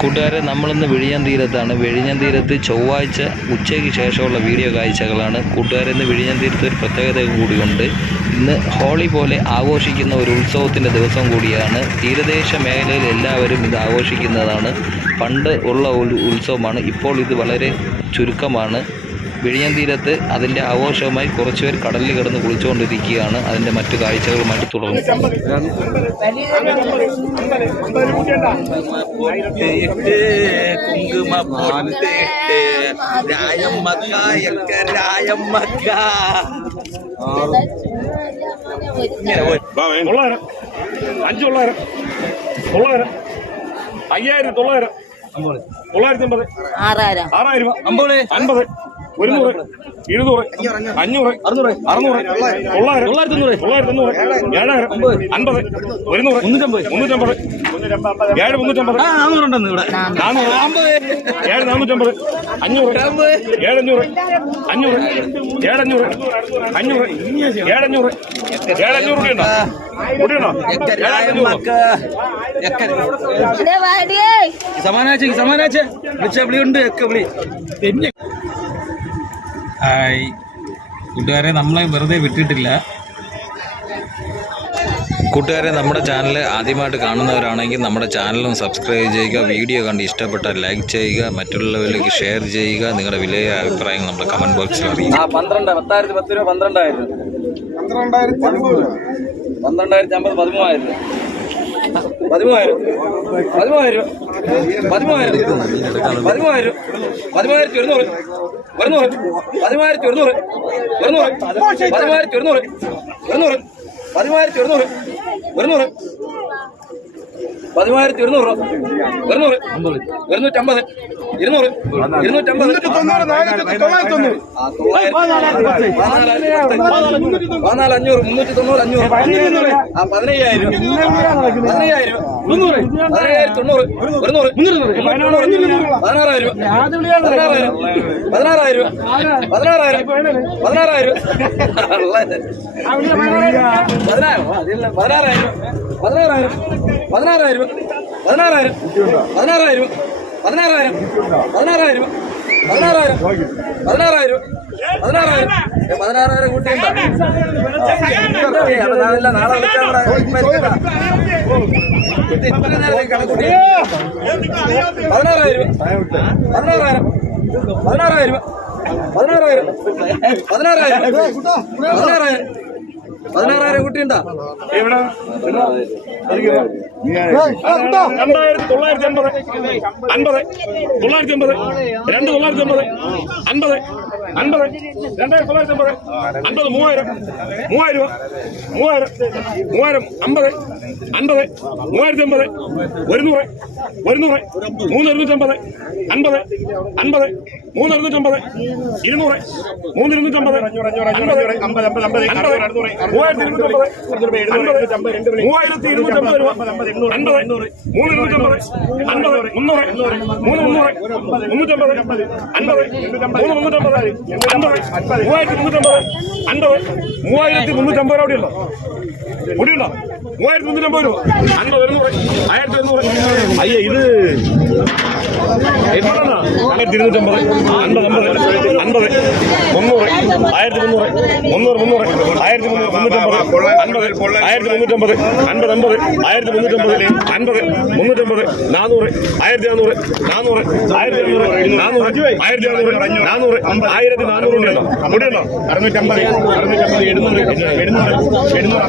കൂട്ടുകാരെ നമ്മളിന്ന് വിഴിഞ്ഞം തീരത്താണ്. വിഴിഞ്ഞം തീരത്ത് ചൊവ്വാഴ്ച ഉച്ചയ്ക്ക് ശേഷമുള്ള വീഡിയോ കാഴ്ചകളാണ്. കൂട്ടുകാരെ ഇന്ന് വിഴിഞ്ഞം തീരത്ത് ഒരു പ്രത്യേകത കൂടിയുണ്ട്. ഇന്ന് ഹോളി പോലെ ആഘോഷിക്കുന്ന ഒരു ഉത്സവത്തിന്റെ ദിവസം കൂടിയാണ്. തീരദേശ മേഖലയിൽ എല്ലാവരും ഇത് ആഘോഷിക്കുന്നതാണ്. പണ്ട് ഉള്ള ഒരു ഉത്സവമാണ്. ഇപ്പോൾ ഇത് വളരെ ചുരുക്കമാണ്. വിഴിഞ്ഞം തീരത്ത് അതിന്റെ ആഘോഷവുമായി കുറച്ചുപേർ കടലിൽ കിടന്ന് കുളിച്ചുകൊണ്ടിരിക്കുകയാണ്. അതിന്റെ മറ്റു കാഴ്ചകളുമായിട്ട് തുടർന്നു തൊള്ളായിരം. അയ്യായിരം തൊള്ളായിരം. തൊള്ളായിരത്തി അമ്പത് ആറായിരം. ആറായിരം അമ്പത് അൻപത്. ഒരുന്നൂറ് ഇരുന്നൂറ് അഞ്ഞൂറ് അറുന്നൂറ്. അറുന്നൂറ്. തൊള്ളായിരം. തൊള്ളായിരത്തി അഞ്ഞൂറ്. തൊള്ളായിരത്തി അഞ്ഞൂറ്. ഏഴായിരം. അൻപത്. ഒരുന്നൂറ്. മുന്നൂറ്റമ്പത്. മുന്നൂറ്റമ്പത്. ഏഴ് മുന്നൂറ്റമ്പത്. ഇവിടെ. നാനൂറ് ഏഴ് നാനൂറ്റമ്പത് അഞ്ഞൂറ്. ഏഴഞ്ഞൂറ്. അഞ്ഞൂറ്. ഏഴഞ്ഞൂറ്. അഞ്ഞൂറ്. ഏഴഞ്ഞൂറ്. ഏഴഞ്ഞൂറ് കൂടിയുണ്ടോ കൂടിയുണ്ടോ ഏഴഞ്ഞൂറ്. ഇവിടെ സമാനാച്ച സമാനാച്ച വിളിച്ച വിളിയുണ്ട് ഒക്കെ വിളി. പിന്നെ ഹായ്. കൂട്ടുകാരെ നമ്മളെ വെറുതെ വിട്ടിട്ടില്ല. കൂട്ടുകാരെ നമ്മുടെ ചാനൽ ആദ്യമായിട്ട് കാണുന്നവരാണെങ്കിൽ നമ്മുടെ ചാനലും സബ്സ്ക്രൈബ് ചെയ്യുക വീഡിയോ കണ്ട് ഇഷ്ടപ്പെട്ടാൽ ലൈക്ക് ചെയ്യുക മറ്റുള്ളവരിലേക്ക് ഷെയർ ചെയ്യുക നിങ്ങളുടെ വിലയ അഭിപ്രായങ്ങൾ നമ്മുടെ കമന്റ് ബോക്സിൽ അറിയിക്കുക. പന്ത്രണ്ട് പത്തായിരത്തി പത്ത് രൂപ പന്ത്രണ്ടായിരം. പന്ത്രണ്ടായിരത്തി അമ്പത് പതിമൂവായിരം. പതിമൂവായിരം. പതിമൂവായിരം പതിമൂവായിരം. പതിമൂവായിരം. പതിമൂവായിരത്തി ഒരുന്നൂറ്. ഒരുന്നൂറ്. പതിമൂവായിരത്തി ഒരുന്നൂറ്. ഒരുന്നൂറ്. പതിമൂവായിരത്തി ഒരുന്നൂറ്. ഒരുന്നൂറ്. പതിമൂവായിരത്തി ഒരുന്നൂറ്. ഒരുന്നൂറ്. പതിമൂവായിരത്തി ഒരുന്നൂറ്. ഒരുന്നൂറ്. ഇരുന്നൂറ്റമ്പത് ഇരുന്നൂറ്. ഇരുന്നൂറ്റമ്പത്. പതിനാല് അഞ്ഞൂറ്. മുന്നൂറ്റി തൊണ്ണൂറ് അഞ്ഞൂറ് ആ പതിനയ്യായിരം. പതിനയ്യായിരം. മുന്നൂറ്. പതിനയ്യായിരത്തി തൊണ്ണൂറ്. ഒരുന്നൂറ്. പതിനാറായിരം. പതിനാറായിരം. പതിനാറായിരം. പതിനാറായിരം. പതിനാറായിരം. പതിനാറായിരം. പതിനാറായിരം. പതിനാറായിരം. പതിനാറായിരം. പതിനാറായിരം. പതിനാറായിരം പതിനാറായിരം പതിനാറായിരം പതിനാറായിരം പതിനാറായിരം പതിനാറായിരം കൂട്ടിയുണ്ടോ അപ്പൊ നാളെ നാളെ നേരം കണക്കൂട്ടി പതിനാറായിരം പതിനാറായിരം പതിനാറായിരം പതിനാറായിരം പതിനാറായിരം പതിനാറായിരം പതിനാറായിരം കുട്ടിയുണ്ടോ ഇവിടെ രണ്ടായിരത്തി തൊള്ളായിരത്തി അമ്പത് അൻപത്. തൊള്ളായിരത്തി അമ്പത് രണ്ട് തൊള്ളായിരത്തി അമ്പത് അൻപത്. അൻപത്. രണ്ടായിരത്തി തൊള്ളായിരത്തി അമ്പത് അൻപത് മൂവായിരം. മൂവായിരം മൂവായിരം. മൂവായിരം അമ്പത്. അൻപത്. മൂവായിരത്തി അമ്പത്. ഒരുന്നൂറ്. ഒരുന്നൂറ്. മൂന്ന് ഇരുന്നൂറ്റമ്പത്. അൻപത്. അൻപത്. മൂന്ന് ഇരുന്നൂറ്റമ്പത്. ഇരുന്നൂറ്. മൂന്ന് ഇരുന്നൂറ്റമ്പത്. മൂവായിരത്തി ഇരുന്നൂറ്റമ്പത്. മൂവായിരത്തി ഇരുന്നൂറ്റമ്പത് രൂപ. അൻപത്. മൂന്ന് ഇരുന്നൂറ്റമ്പത്. അൻപത്. മുന്നൂറ്. അൻപത്. മൂവായിരത്തി മുന്നൂറ്റമ്പത് അൻപത് മൂവായിരത്തി മുന്നൂറ്റമ്പത് രൂപ. ഉണ്ടോ കുടിയുണ്ടോ മൂവായിരത്തി മുന്നൂറ്റമ്പത് രൂപ. അൻപത് ഒരുന്നൂറ് അയ്യേ ഇത് എത്രയാണ് ആയിരത്തി ഇരുന്നൂറ്റമ്പത് അൻപത് അമ്പത് അൻപത് മുന്നൂറ് ആയിരത്തി മുന്നൂറ് മുന്നൂറ് മുന്നൂറ് ആയിരത്തി മുന്നൂറ് മുന്നൂറ്റമ്പത് അൻപത് ആയിരത്തി മുന്നൂറ്റമ്പത് അൻപത് അമ്പത് ആയിരത്തി മുന്നൂറ്റമ്പത് അൻപത് മുന്നൂറ്റമ്പത് നാനൂറ് ആയിരത്തി നാനൂറ് നാനൂറ് ആയിരത്തി അഞ്ഞൂറ് നാനൂറ് ആയിരത്തി നാനൂറ് നാനൂറ് ആയിരത്തി നാനൂറ് കൂടിയുണ്ടോ കൂടിയുണ്ടോ അറുന്നൂറ്റമ്പത് അറുന്നൂറ്റമ്പത് എഴുന്നൂറ് എഴുന്നൂറ് എഴുന്നൂറ്